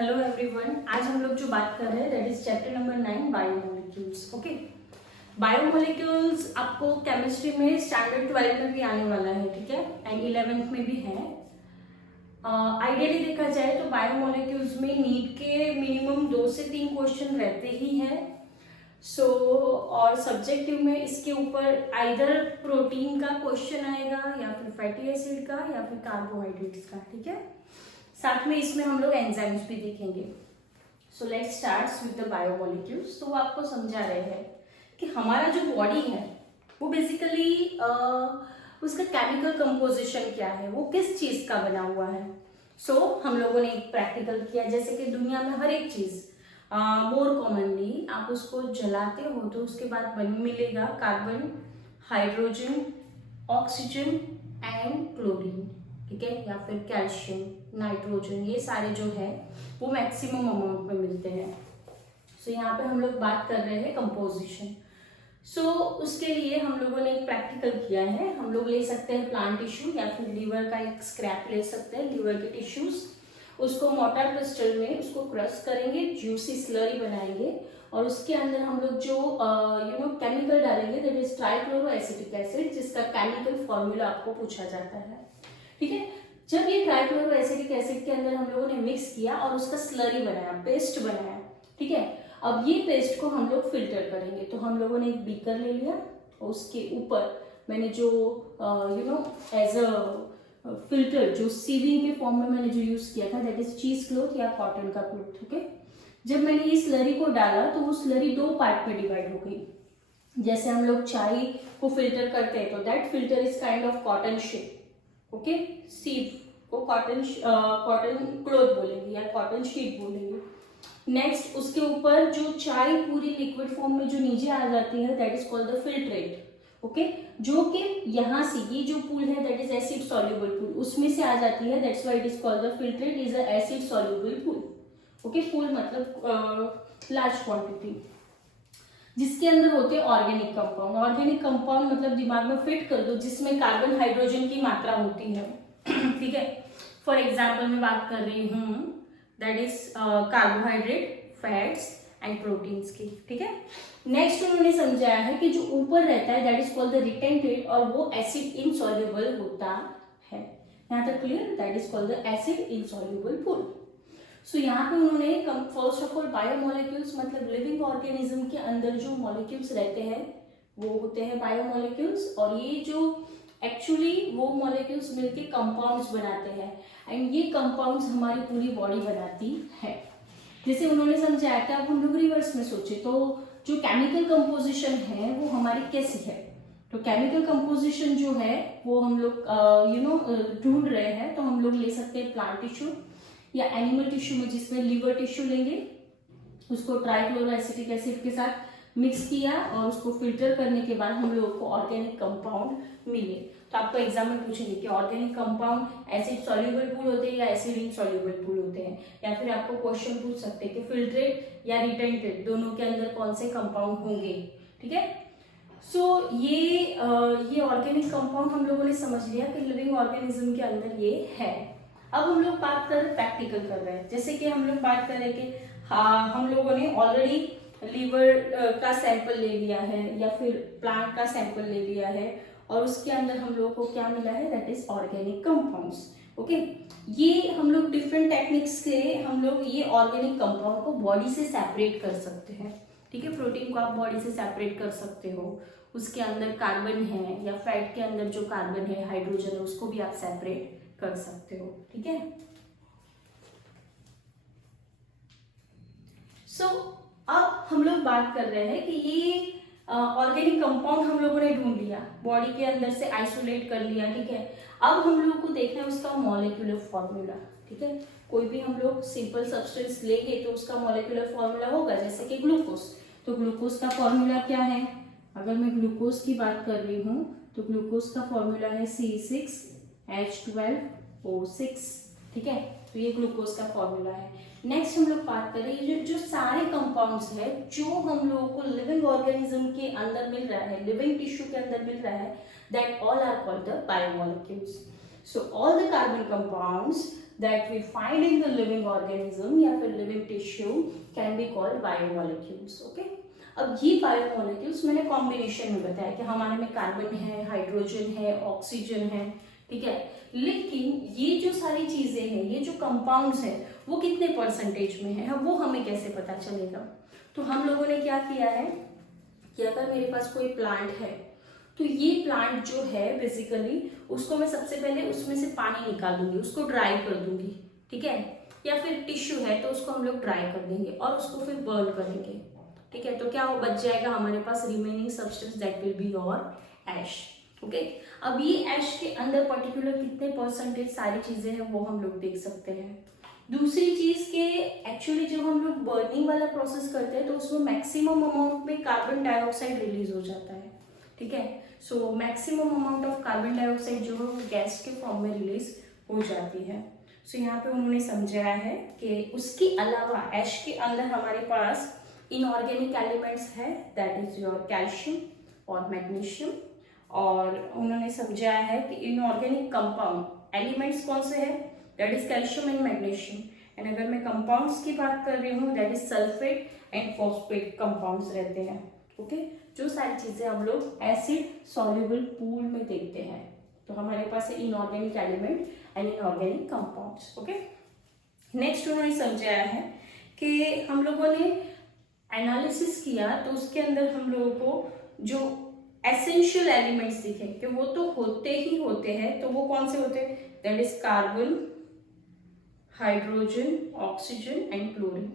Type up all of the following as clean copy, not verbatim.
Hello everyone, आज हम लोग जो बात कर रहे हैं that is chapter number 9 biomolecules. Okay, biomolecules आपको केमिस्ट्री में स्टैंडर्ड 12 में भी आने वाला है, ठीक है, एंड 11th में भी है। आइडियली देखा जाए तो बायोमोलिक्यूल्स में नीट के मिनिमम 2 से 3 क्वेश्चन रहते ही हैं। और सब्जेक्टिव में इसके ऊपर आइदर प्रोटीन का क्वेश्चन आएगा या फिर फैटी एसिड का या फिर कार्बोहाइड्रेट्स का, ठीक है। साथ में इसमें हम लोग एंजाइम्स भी देखेंगे। So let's start with the biomolecules. तो वो आपको समझा रहे हैं कि हमारा जो बॉडी है वो बेसिकली उसका केमिकल कंपोजिशन क्या है, वो किस चीज का बना हुआ है। हम लोगों ने एक प्रैक्टिकल किया, जैसे कि दुनिया में हर एक चीज मोर कॉमनली आप उसको जलाते हो तो उसके बाद मिलेगा carbon, hydrogen, oxygen and chlorine, ठीक है, या फिर कैल्शियम, नाइट्रोजन, ये सारे जो है वो मैक्सिमम अमाउंट में मिलते हैं। यहाँ पे हम लोग बात कर रहे हैं कंपोजिशन। उसके लिए हम लोगों ने एक प्रैक्टिकल किया है। हम लोग ले सकते हैं प्लांट टिश्यू या फिर लीवर का एक स्क्रैप ले सकते हैं, लीवर के टिश्यूज, उसको मोटर पिस्टल में उसको क्रश करेंगे, जूसी स्लरी बनाएंगे और उसके अंदर हम लोग जो केमिकल डालेंगे दैट इज ट्राइक्लोरोएसिटिक एसिड, जिसका केमिकल फॉर्मूला आपको पूछा जाता है, ठीक है। जब ये ट्राइक्लोरोएसिटिक एसिड के अंदर हम लोगों ने मिक्स किया और उसका स्लरी बनाया, पेस्ट बनाया, ठीक है। अब ये पेस्ट को हम लोग फिल्टर करेंगे। तो हम लोगों ने एक बीकर ले लिया और उसके ऊपर मैंने जो एज अ फिल्टर जो सीविंग के फॉर्म में मैंने जो यूज किया था दैट इज चीज क्लॉथ या कॉटन का क्लॉथ, ओके। जब मैंने ये स्लरी को डाला तो वो स्लरी 2 पार्ट में डिवाइड हो गई। जैसे हम लोग चाय को फिल्टर करते हैं तो that filter is kind of cotton shape, okay. Sieve को कॉटन क्लॉथ बोलेंगे या कॉटन शीट बोलेंगे। नेक्स्ट उसके ऊपर जो चाय पूरी लिक्विड फॉर्म में जो नीचे आ जाती है that is called the filtrate, okay, जो कि यहाँ से ये जो पूल है that is acid soluble pool, उसमें से आ जाती है, that's why it is called the filtrate is a acid soluble pool, okay. Pool मतलब लार्ज क्वांटिटी, जिसके अंदर होते हैं ऑर्गेनिक कंपाउंड। ऑर्गेनिक कंपाउंड मतलब दिमाग में फिट कर दो जिसमें कार्बन हाइड्रोजन की मात्रा होती है, ठीक है। फॉर एग्जाम्पल मैं बात कर रही हूँ that is carbohydrate, fats and proteins की, ठीक है। नेक्स्ट उन्होंने समझाया है कि जो ऊपर रहता है दैट इज कॉल्ड द रिटेंटेड और वो एसिड इनसॉल्युबल होता है। यहाँ तक clear? That is called the acid insoluble pool. यहाँ पे उन्होंने फर्स्ट ऑफ ऑल बायोमोलिक्यूल्स मतलब लिविंग ऑर्गेनिज्म के अंदर जो मॉलिक्यूल्स रहते हैं वो होते हैं बायोमोलिक्यूल्स, और ये जो एक्चुअली वो मॉलिक्यूल्स मिलके कंपाउंड्स बनाते हैं एंड ये कंपाउंड्स हमारी पूरी बॉडी बनाती है। जैसे उन्होंने समझाया कि अब हम लोग रिवर्स में सोचे तो जो केमिकल कंपोजिशन है वो हमारी कैसी है। तो केमिकल कंपोजिशन जो है वो हम लोग ढूंढ रहे हैं, तो हम लोग ले सकते हैं प्लांट टिश्यू या एनिमल टिश्यू में, जिसमें लीवर टिश्यू लेंगे, उसको ट्राइक्लोरोएसिटिक एसिड के साथ मिक्स किया और उसको फिल्टर करने के बाद हम लोगों को ऑर्गेनिक कंपाउंड मिले। तो आपको एग्जाम में पूछेंगे कि organic compound acid soluble pool होते हैं या एसिड इनसॉल्युबल पूल होते हैं, या फिर आपको क्वेश्चन पूछ सकते हैं कि फिल्ट्रेट या रिटेंटेड दोनों के अंदर कौन से कंपाउंड होंगे, ठीक है। ये ऑर्गेनिक कंपाउंड हम लोगों ने समझ लिया कि लिविंग ऑर्गेनिज्म के अंदर ये है। अब हम लोग बात कर प्रैक्टिकल कर रहे हैं, जैसे कि हम लोग बात कर रहे हैं कि हम लोगों ने ऑलरेडी लीवर का सैंपल ले लिया है या फिर प्लांट का सैंपल ले लिया है और उसके अंदर हम लोगों को क्या मिला है that is organic compounds, okay. ये हम लोग डिफरेंट टेक्निक्स से हम लोग ये ऑर्गेनिक कंपाउंड को बॉडी से सेपरेट कर सकते हैं, ठीक है। प्रोटीन को आप बॉडी से सेपरेट कर सकते हो, उसके अंदर कार्बन है या फैट के अंदर जो कार्बन है, हाइड्रोजन है, उसको भी आप सेपरेट कर सकते हो, ठीक है। अब हम लोग बात कर रहे हैं कि ये ऑर्गेनिक कंपाउंड हम लोगों ने ढूंढ लिया, बॉडी के अंदर से आइसोलेट कर लिया, ठीक है। अब हम लोगों को देखना है उसका मॉलिक्यूलर फॉर्मूला, ठीक है। कोई भी हम लोग सिंपल सब्सटेंस लेंगे तो उसका मॉलिक्यूलर फॉर्मूला होगा, जैसे कि ग्लूकोज। तो ग्लूकोज का फॉर्मूला क्या है? अगर मैं ग्लूकोज की बात कर रही हूँ तो ग्लूकोज का फॉर्मूला है C6H12O6, ठीक है। तो ये ग्लूकोज का फॉर्मूला है। नेक्स्ट हम लोग बात करें जो सारे कंपाउंड्स है जो हम लोगों को लिविंग ऑर्गेनिज्म के अंदर मिल रहा है, लिविंग टिश्यू के अंदर मिल रहा है, that all are called the biomolecules. So all the carbon compounds that we find in the living organism या फिर living tissue can be called biomolecules. Okay, अब ये बायोमोलिक्यूल्स मैंने कॉम्बिनेशन में बताया कि हमारे में कार्बन है, हाइड्रोजन है, ऑक्सीजन है, ठीक है। लेकिन ये जो सारी चीजें हैं, ये जो कंपाउंड्स हैं, वो कितने परसेंटेज में है वो हमें कैसे पता चलेगा? तो हम लोगों ने क्या किया है कि अगर मेरे पास कोई प्लांट है तो ये प्लांट जो है बेसिकली उसको मैं सबसे पहले उसमें से पानी निकालूंगी, उसको ड्राई कर दूंगी, ठीक है। या फिर टिश्यू है तो उसको हम लोग ड्राई कर देंगे और उसको फिर बर्न करेंगे, ठीक है। तो क्या वो बच जाएगा हमारे पास remaining substance, that will be your ash. Okay, अब ये ऐश के अंदर पर्टिकुलर कितने परसेंटेज सारी चीजें हैं वो हम लोग देख सकते हैं। दूसरी चीज के एक्चुअली जब हम लोग बर्निंग वाला प्रोसेस करते हैं तो उसमें मैक्सिमम अमाउंट में कार्बन डाइऑक्साइड रिलीज हो जाता है, ठीक है। So maximum amount of carbon dioxide जो है वो गैस के फॉर्म में रिलीज हो जाती है। सो यहाँ पे उन्होंने समझाया है कि उसके अलावा ऐश के अंदर हमारे पास इनऑर्गेनिक एलिमेंट्स है, दैट इज योर कैल्शियम और मैग्नीशियम। और उन्होंने समझाया है कि इनऑर्गेनिक कंपाउंड एलिमेंट्स कौन से हैं, that is calcium and magnesium. And अगर मैं कंपाउंड्स की बात कर रही हूँ, that is sulphate and phosphate compounds रहते हैं। ओके, जो सारी चीजें हम लोग एसिड सॉल्युबल पूल में देखते हैं। तो हमारे पास है inorganic element and inorganic compounds. Okay, next उन्होंने समझाया है कि हम लोगों ने एनालिसिस किया तो उसके अंदर हम लोगों को जो एसेंशियल एलिमेंट्स दिखे कि वो तो होते ही होते हैं, तो वो कौन से होते हैं, that is carbon, hydrogen, oxygen and chlorine.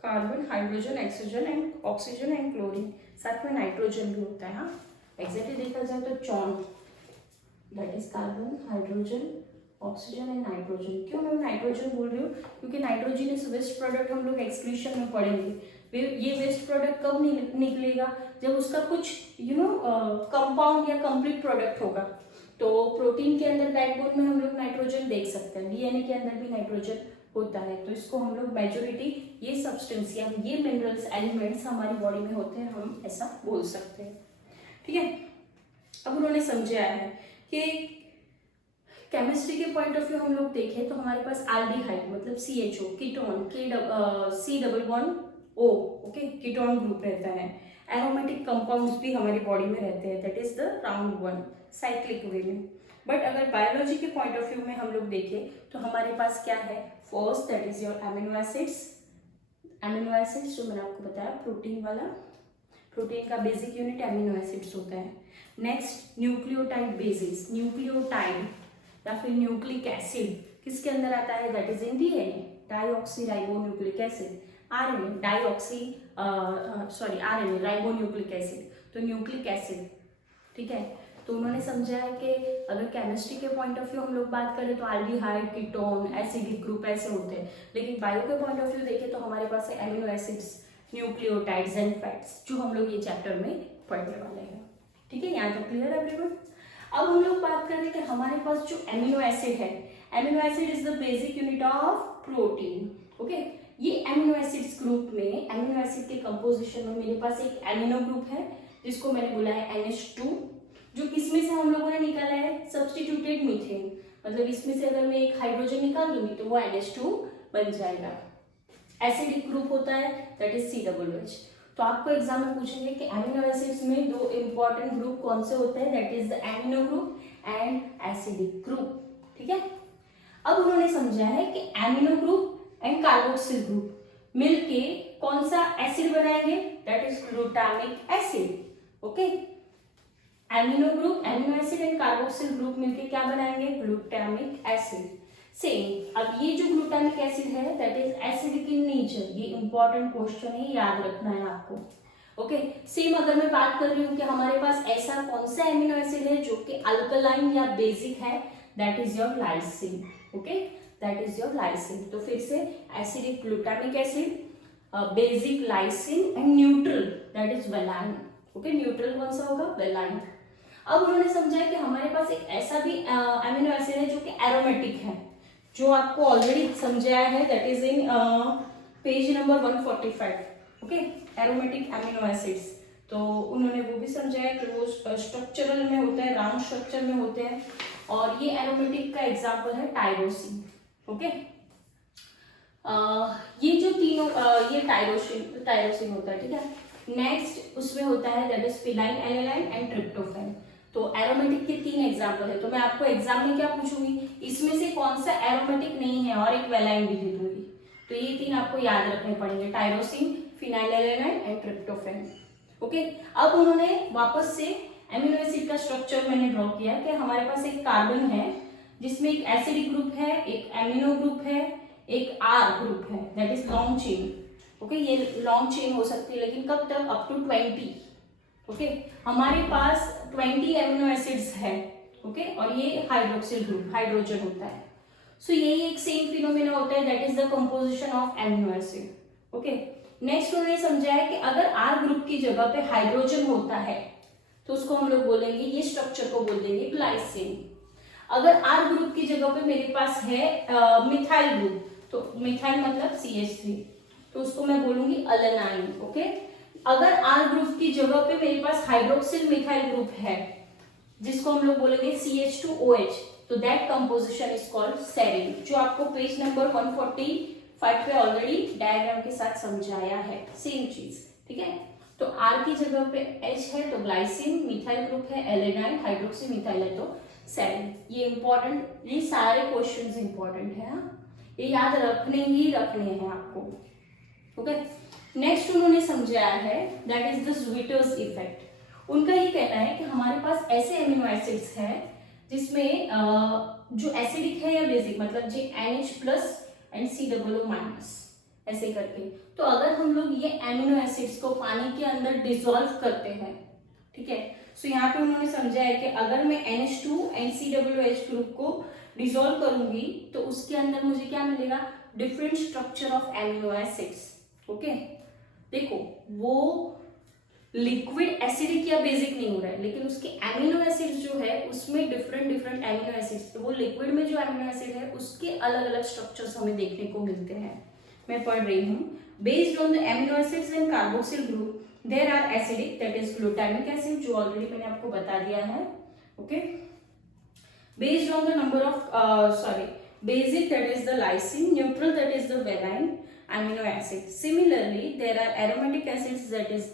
Carbon, hydrogen, oxygen and chlorine, साथ में नाइट्रोजन भी होता है। हाँ, एग्जैक्टली देखा जाए तो CHON, that is carbon, hydrogen, oxygen and nitrogen. क्यों मैं नाइट्रोजन बोल रही हूँ, क्योंकि नाइट्रोजन इज वेस्ट प्रोडक्ट हम लोग एक्सक्रीशन में पढ़ेंगे। ये वेस्ट प्रोडक्ट कब निकलेगा, जब उसका कुछ कंपाउंड या कंप्लीट प्रोडक्ट होगा। तो प्रोटीन के अंदर बैकबोन में हम लोग नाइट्रोजन देख सकते हैं, डीएनए के अंदर भी नाइट्रोजन होता है। तो इसको हम लोग मेजोरिटी ये सब्सटेंस या ये मिनरल्स एलिमेंट्स हमारी बॉडी में होते हैं, हम ऐसा बोल सकते हैं, ठीक है। अब उन्होंने समझाया है कि केमिस्ट्री के पॉइंट ऑफ व्यू हम लोग देखें तो हमारे पास एल्डिहाइड मतलब CHO, ketone, C++O, okay, ketone group रहता है। एरोमेटिक कंपाउंड्स भी हमारी बॉडी में रहते हैं, that is the round one cyclic way में। बट अगर बायोलॉजी के पॉइंट ऑफ व्यू में हम लोग देखें तो हमारे पास क्या है, first that is your amino acids. Amino acids जो मैंने आपको बताया प्रोटीन वाला, प्रोटीन का बेसिक यूनिट अमीनो एसिड्स होता है। नेक्स्ट न्यूक्लियोटाइड बेसिस, न्यूक्लियोटाइड या फिर न्यूक्लिक एसिड किसके अंदर आता है, that is in DNA, deoxyribonucleic acid. RNA, RNA ribonucleic acid, तो न्यूक्लिक एसिड, ठीक है। तो उन्होंने समझा है कि अगर केमिस्ट्री के पॉइंट ऑफ व्यू हम लोग बात करें तो एल्डिहाइड, कीटोन, एसिडिक ग्रुप ऐसे होते हैं। लेकिन बायो के पॉइंट ऑफ व्यू देखें तो हमारे पास है amino acids, nucleotides and fats, जो हम लोग ये चैप्टर में पढ़ने वाले हैं, ठीक है। यहाँ तक क्लियर है एवरीवन। अब हम लोग बात कर रहे हैं कि हमारे पास जो एमिनो एसिड है, amino acid is the basic unit of protein. Okay, ये एमिनो एसिड्स ग्रुप में, एमिनो एसिड के कंपोजिशन में मेरे पास एक एमिनो ग्रुप है जिसको मैंने बोला है NH2, जो किसमें से हम लोगों ने निकाला है, सब्स्टिट्यूटेड मीथेन। मतलब इसमें से अगर मैं एक हाइड्रोजन निकाल दूंगी तो वो NH2 बन जाएगा। एसिडिक ग्रुप होता है दैट इज COOH। तो आपको एग्जाम में पूछेंगे कि एमिनो एसिड्स में दो इंपॉर्टेंट ग्रुप कौन से होते हैं, that is the amino group and acidic group, ठीक है। अब उन्होंने समझा है कि amino group and carboxyl group मिलके कौन सा एसिड बनाएंगे, that is glutamic acid. Okay, amino group, amino acid and carboxyl group मिलके क्या बनाएंगे, ग्लूटामिक एसिड। सेम, अब ये जो ग्लूटामिक एसिड है that is acidic in nature, ये इंपॉर्टेंट क्वेश्चन है, याद रखना है आपको। ओके, सेम अगर मैं बात कर रही हूँ कि हमारे पास ऐसा कौन सा एमिनो एसिड है जो कि अल्कलाइन या बेसिक है, that is your lysine. Okay, that is your lysine. तो फिर से acidic glutamic acid, basic lysine and neutral that is valine. Okay, neutral कौन सा होगा, वेलाइन। अब उन्होंने समझा कि हमारे पास एक ऐसा भी एमिनो एसिड है जो कि एरोमेटिक है, जो आपको ऑलरेडी समझाया है, that is in page number 145। Okay, aromatic amino acids, तो उन्होंने वो भी समझाया कि वो स्ट्रक्चरल में होते हैं, राउंड स्ट्रक्चर में होते हैं। और ये एरोमेटिक का एग्जांपल है टायरोसिन। ओके। ये जो तीनों ये टायरोसिन होता है, ठीक है। नेक्स्ट उसमें होता है that is phenyl alanine and tryptophan. तो एरोमेटिक के 3 एग्जाम्पल है, तो मैं आपको एग्जाम में क्या पूछूंगी, इसमें से कौन सा एरोमेटिक नहीं है और एक वेलाइन भी दे दूंगी। तो ये 3 आपको याद रखने पड़ेंगे, tyrosine, phenyl alanine and tryptophan. Okay. अब उन्होंने वापस से एमिनो एसिड का स्ट्रक्चर मैंने ड्रॉ किया कि हमारे पास एक कार्बन है जिसमें एक एसिडिक ग्रुप है, एक एमिनो ग्रुप है, एक आर ग्रुप है, that is long chain. Okay, ये लॉन्ग चेन हो सकती है लेकिन कब तक, अप टू 20। ओके, हमारे पास 20 एमिनो एसिड्स है। ओके, और ये हाइड्रोक्सिल ग्रुप, हाइड्रोजन होता है। सो यही एक सेम फिनोमेना होता है, that is the composition of amino acid. Okay, next उन्होंने समझाया कि अगर आर ग्रुप की जगह पे हाइड्रोजन होता है तो उसको हम लोग बोलेंगे, ये स्ट्रक्चर को बोल देंगे ग्लाइसिन। अगर आर ग्रुप की जगह पे मेरे पास है मिथाइल ग्रुप, तो मिथाइल मतलब CH3, तो उसको मैं बोलूंगी अलेनाइन। ओके, अगर आर ग्रुप की जगह पे मेरे पास हाइड्रोक्सिल मिथाइल ग्रुप है जिसको हम लोग बोलेंगे CH2OH, तो that composition is called serine, जो आपको पेज नंबर 145 पे ऑलरेडी डायग्राम के साथ समझाया है, सेम चीज। ठीक है, तो आर की जगह पे H है तो ग्लाइसिन, मिथाइल ग्रुप है एलेनाइन, हाइड्रोक्सी मिथाइल है तो सेरीन। ये इंपॉर्टेंट, ये सारे क्वेश्चंस इंपॉर्टेंट है, ये याद रखने ही रखने हैं आपको। ओके, नेक्स्ट उन्होंने समझाया है that is the sweaters effect. उनका ये कहना है कि हमारे पास ऐसे एमिनो एसिड्स हैं जिसमें जो एसिडिक है या बेसिक, मतलब जे NH+ एंड COO- ऐसे करके, तो अगर हम लोग ये एमिनो एसिड्स को पानी के अंदर डिसॉल्व करते हैं, ठीक है, सो यहाँ पे उन्होंने समझाया कि अगर मैं NH2 एंड COOH ग्रुप को डिसॉल्व करूंगी तो उसके अंदर मुझे क्या मिलेगा, different structure of amino acids. Okay, देखो वो लिक्विड एसिडिक या बेसिक नहीं हो रहा है, लेकिन उसके एमिनो एसिड्स जो है उसमें डिफरेंट एमिनो एसिड्स, तो वो लिक्विड में जो एमिनो एसिड है उसके अलग अलग स्ट्रक्चर्स हमें देखने को मिलते हैं। मैं पढ़ रही हूँ, based on the amino acids and carboxyl group there are acidic, that is glutamic acid, जो ऑलरेडी मैंने आपको बता दिया है। Okay, based on the number of basic, that is the lysine, neutral, that is the valine amino acid. Similarly, there are aromatic acids, that is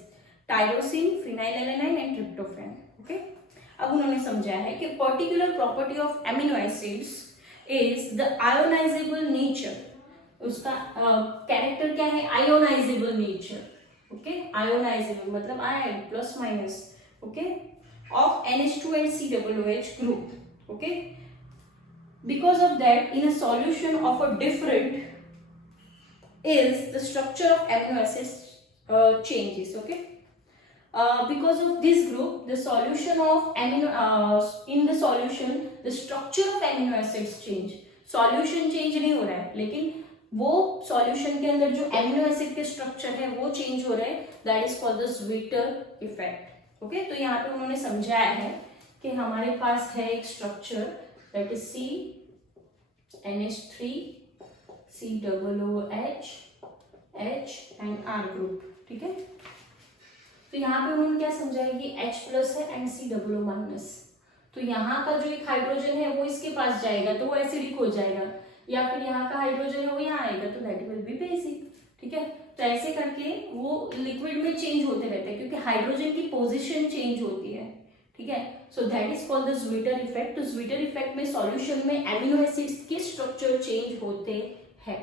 tyrosine, phenylalanine and tryptophan. Okay, अब उन्होंने समझाया है कि particular property of amino acids is the ionizable nature. उसका character क्या है, ionizable nature. Okay, ionizable मतलब ion plus minus. Okay, of NH2 and COOH group. Okay, because of that, in a solution of a different is the structure of amino acids changes. Okay, because of this group, the solution of in the solution the structure of amino acids change. Solution change नहीं हो रहा है, लेकिन वो solution के अंदर जो amino acid के structure है वो change हो रहे हैं, that is called the Sweeter effect. Okay, तो यहाँ पे उन्होंने समझाया है कि हमारे पास है एक structure that is NH3, COOH, H and R group. ठीक है, तो यहाँ पे उन्होंने क्या समझाया कि H+ है एंड COO-, तो यहाँ का जो एक हाइड्रोजन है वो इसके पास जाएगा तो वो एसिडिक हो जाएगा, या फिर यहाँ का हाइड्रोजन है वो यहाँ आएगा तो दैट विल बी बेसिक। ठीक है, तो ऐसे करके वो लिक्विड में चेंज होते रहते हैं क्योंकि हाइड्रोजन की पोजीशन चेंज होती है। ठीक है, so that is called the zwitter effect. तो स्वीटर इफेक्ट में सॉल्यूशन में एमिनो एसिड्स के स्ट्रक्चर चेंज होते हैं।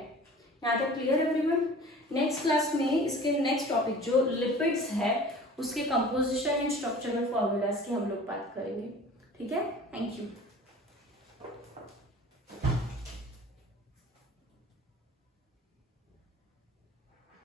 यहाँ तक क्लियर है एवरीवन? नेक्स्ट क्लास में इसके नेक्स्ट टॉपिक जो लिपिड्स है उसके कंपोजिशन एंड स्ट्रक्चरल फॉर्मूलाज की हम लोग बात करेंगे। ठीक है, थैंक यू।